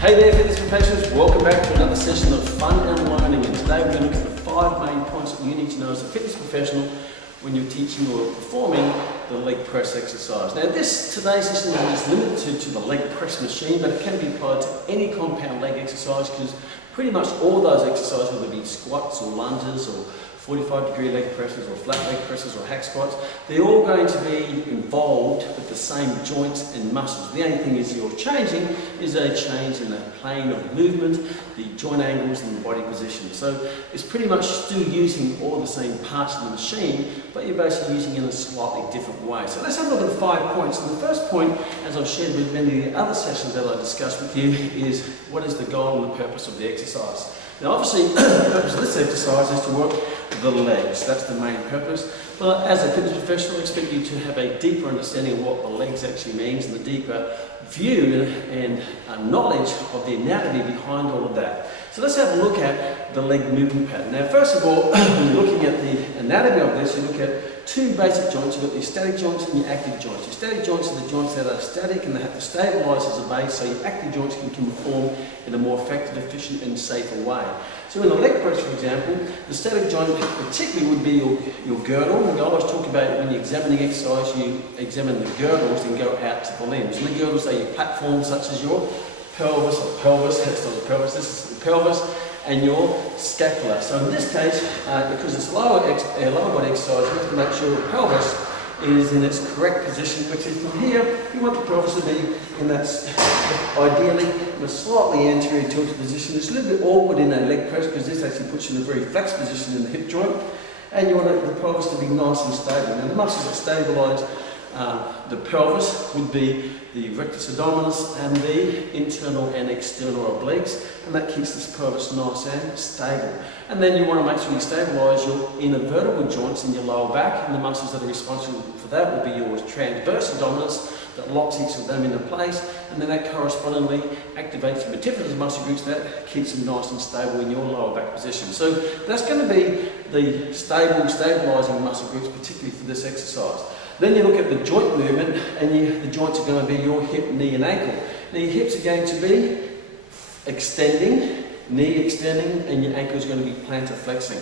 Hey there fitness professionals, welcome back to another session of fun and learning, and today we're going to look at the 5 main points that you need to know as a fitness professional when you're teaching or performing the leg press exercise. Now today's session is limited to the leg press machine, but it can be applied to any compound leg exercise because pretty much all those exercises, whether it be squats or lunges or 45-degree leg presses or flat leg presses or hack squats, they're all going to be involved with the same joints and muscles. The only thing is you're changing is a change in the plane of movement, the joint angles and the body position. So it's pretty much still using all the same parts of the machine, but you're basically using it in a slightly different way. So let's have a look at the 5 points. And the first point, as I've shared with many of the other sessions that I discussed with you, is what is the goal and the purpose of the exercise. Now obviously the purpose of this exercise is to work the legs. That's the main purpose. But as a fitness professional, I expect you to have a deeper understanding of what the legs actually means and the deeper view and knowledge of the anatomy behind all of that. So let's have a look at the leg movement pattern. Now first of all, when you're looking at the anatomy of this, you look at 2 basic joints. You've got your static joints and your active joints. Your static joints are the joints that are static and they have to stabilise as a base, so your active joints can perform in a more effective, efficient and safer way. So in a leg press, for example, the static joint particularly would be your girdle. And I always talk about when you're examining exercise, you examine the girdles and go out to the limbs. And the girdles are your platforms such as your pelvis, that's not the pelvis, this is the pelvis, and your scapula. So in this case, because it's a lower body exercise, you have to make sure the pelvis is in its correct position, which is from here, you want the pelvis to be in that, ideally, in a slightly anterior tilted position. It's a little bit awkward in a leg press because this actually puts you in a very flexed position in the hip joint, and you want the pelvis to be nice and stable. Now the muscles that stabilise the pelvis would be the rectus abdominis and the internal and external obliques, and that keeps this pelvis nice and stable. And then you want to make sure you stabilise your inner vertebral joints in your lower back, and the muscles that are responsible for that will be your transverse abdominis that locks each of them into place, and then that correspondingly activates your pectoralis muscle groups that keeps them nice and stable in your lower back position. So that's going to be the stabilising muscle groups, particularly for this exercise. Then you look at the joint movement, and the joints are going to be your hip, knee and ankle. Now your hips are going to be extending, knee extending, and your ankle is going to be plantar flexing.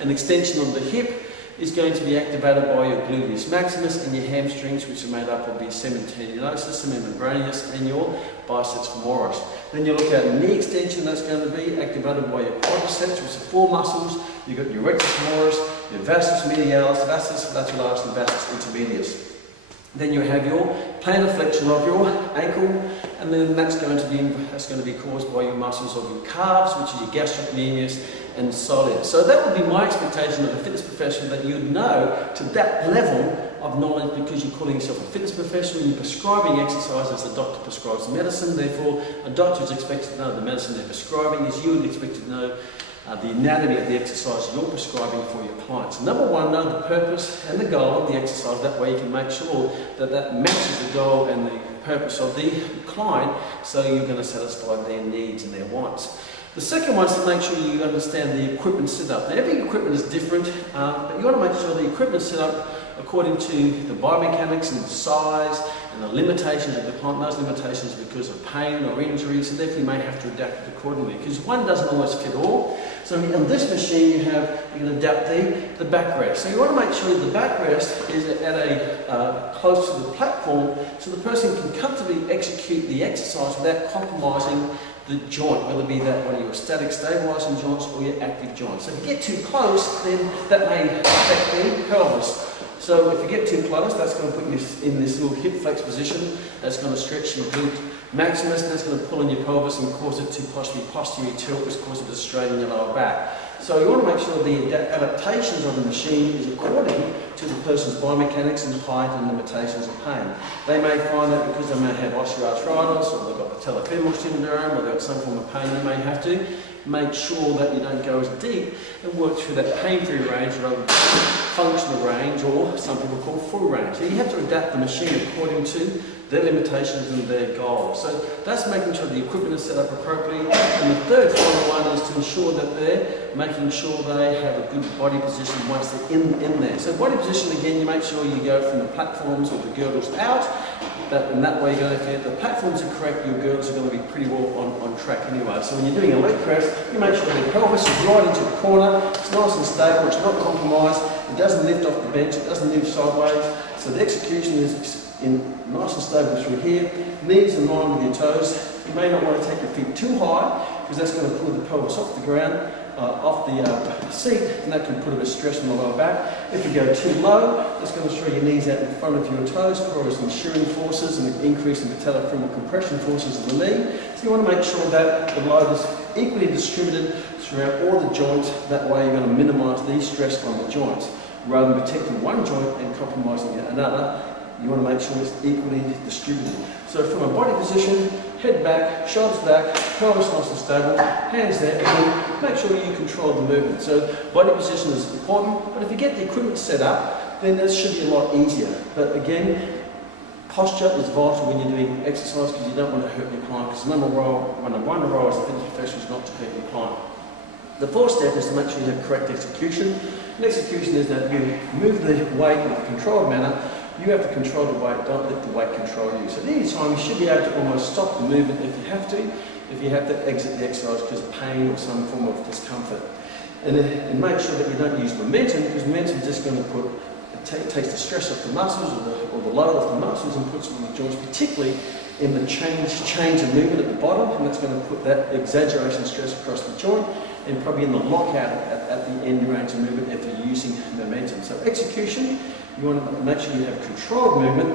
An extension of the hip is going to be activated by your gluteus maximus and your hamstrings, which are made up of your semitendinosus, semimembranosus, and your biceps femoris. Then you look at knee extension, that's going to be activated by your quadriceps, which are 4 muscles. You've got your rectus femoris, your vastus medialis, vastus lateralis, and vastus intermedius. Then you have your plantar flexion of your ankle, and then that's going to be caused by your muscles of your calves, which is your gastrocnemius and soleus. So that would be my expectation of a fitness professional, that you'd know to that level of knowledge, because you're calling yourself a fitness professional, you're prescribing exercise as the doctor prescribes medicine. Therefore, a doctor is expected to know the medicine they're prescribing, as you would expect to know the anatomy of the exercise you're prescribing for your clients. Number 1, know the purpose and the goal of the exercise. That way you can make sure that that matches the goal and the purpose of the client, so you're going to satisfy their needs and their wants. The second one is to make sure you understand the equipment setup. Now every equipment is different, but you want to make sure the equipment is set up according to the biomechanics and the size and the limitations of the client. Those limitations are because of pain or injury, so therefore you may have to adapt it accordingly, because one doesn't always fit all. So on this machine you can adapt the backrest. So you want to make sure the backrest is at close to the platform, so the person can comfortably execute the exercise without compromising the joint, whether it be that one of your static stabilising joints or your active joints. So if you get too close, then that may affect the pelvis. So if you get too close, that's going to put you in this little hip flex position. That's going to stretch your glute maximus, and that's going to pull in your pelvis and cause it to possibly posterior tilt, which causes it to strain your lower back. So you want to make sure the adaptations of the machine is according to the person's biomechanics and height and limitations of pain. They may find that because they may have osteoarthritis, or they've got patellofemoral syndrome, or they've got some form of pain, they may have to make sure that you don't go as deep and work through that pain-free range rather than functional range, or some people call full range. So you have to adapt the machine according to their limitations and their goals. So that's making sure the equipment is set up appropriately. And the third final one is to ensure that they're making sure they have a good body position once they're in there. So body position, again, you make sure you go from the platforms or the girdles out, in that way, if the platforms are correct, your girls are going to be pretty well on track anyway. So when you're doing a leg press, you make sure the pelvis is right into the corner, it's nice and stable, it's not compromised, it doesn't lift off the bench, it doesn't lift sideways. So the execution is nice and stable through here, knees in line with your toes. You may not want to take your feet too high because that's going to pull the pelvis off the ground, off the seat, and that can put a bit of stress on the lower back. If you go too low, that's going to throw your knees out in front of your toes, causing shearing forces and increasing patellofemoral compression forces in the knee. So you want to make sure that the load is equally distributed throughout all the joints. That way you're going to minimise the stress on the joints. Rather than protecting one joint and compromising another, you want to make sure it's equally distributed. So from a body position, head back, shoulders back, pelvis nice and stable, hands there, and then make sure you control the movement. So body position is important, but if you get the equipment set up, then that should be a lot easier. But again, posture is vital when you're doing exercise because you don't want to hurt your client, because number one role as a fitness professional is not to hurt your client. The fourth step is to make sure you have correct execution. And execution is that you move the weight in a controlled manner. You have to control the weight, don't let the weight control you. So at any time you should be able to almost stop the movement if you have to exit the exercise because of pain or some form of discomfort. And make sure that you don't use momentum, because momentum is just going to takes the stress off the muscles or the load off the muscles and puts it on the joints, particularly in the change of movement at the bottom, and that's going to put that exaggeration stress across the joint, and probably in the lockout at the end range of movement if you're using momentum. So execution, you want to make sure you have controlled movement,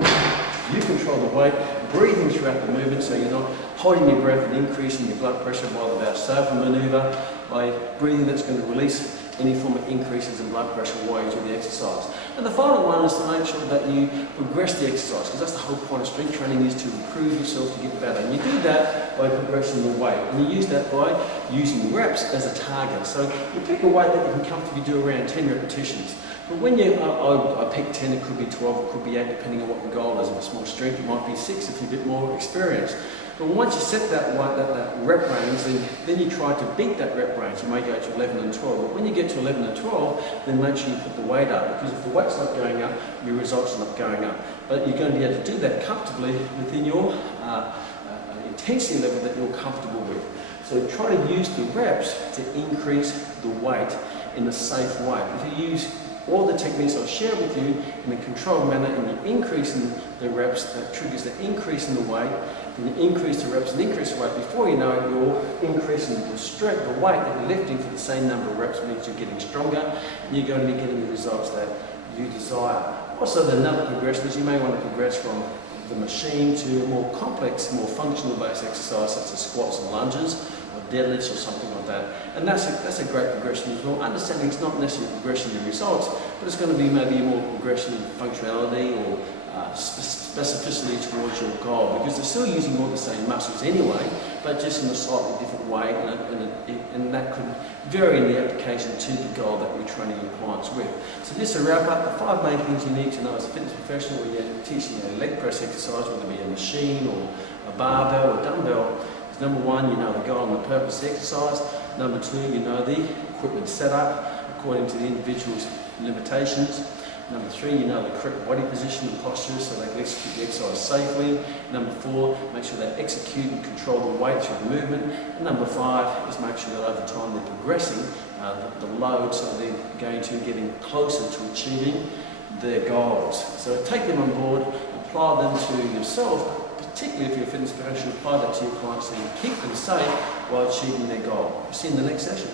you control the weight, breathing throughout the movement so you're not holding your breath and increasing your blood pressure by the Valsalva manoeuvre, by breathing that's going to release any form of increases in blood pressure while you do the exercise. And the final one is to make sure that you progress the exercise, because that's the whole point of strength training, is to improve yourself to get better. And you do that by progressing the weight, and you use that by using reps as a target. So you pick a weight that you can comfortably do around 10 repetitions. But when I pick 10, it could be 12, it could be 8, depending on what your goal is. If it's more strength, it might be 6 if you're a bit more experienced. But once you set that rep range, then you try to beat that rep range. You may go to 11 and 12. But when you get to 11 and 12, then make sure you put the weight up, because if the weight's not going up, your results are not going up. But you're going to be able to do that comfortably within your intensity level that you're comfortable with. So try to use the reps to increase the weight in a safe way. If you use all the techniques I've shared with you in a controlled manner, and you increase in the reps, that triggers the increase in the weight, then you increase the reps and increase the weight. Before you know it, you're increasing the strength, the weight that you're lifting for the same number of reps means you're getting stronger, and you're going to be getting the results that you desire. Also, another progression is you may want to progress from the machine to a more complex, more functional based exercise such as squats and lunges, or deadlifts or something like that. And that's a great progression as well. Understanding it's not necessarily progression in results, but it's going to be maybe more progression in functionality or specificity towards your goal, because they're still using all the same muscles anyway, but just in a slightly different way, and that could vary in the application to the goal that you're training your clients with. So just to wrap up, the 5 main things you need to know as a fitness professional when you're teaching a leg press exercise, whether it be a machine or a barbell or dumbbell, is number 1, you know the goal and the purpose of the exercise. Number 2, you know the equipment setup according to the individual's limitations. Number 3, you know the correct body position and posture so they can execute the exercise safely. Number 4, make sure they execute and control the weight through the movement. And number 5 is make sure that over time they're progressing the load so they're going to getting closer to achieving their goals. So take them on board, apply them to yourself, particularly if you're a fitness professional, apply that to your clients so you keep them safe while achieving their goal. See you in the next session.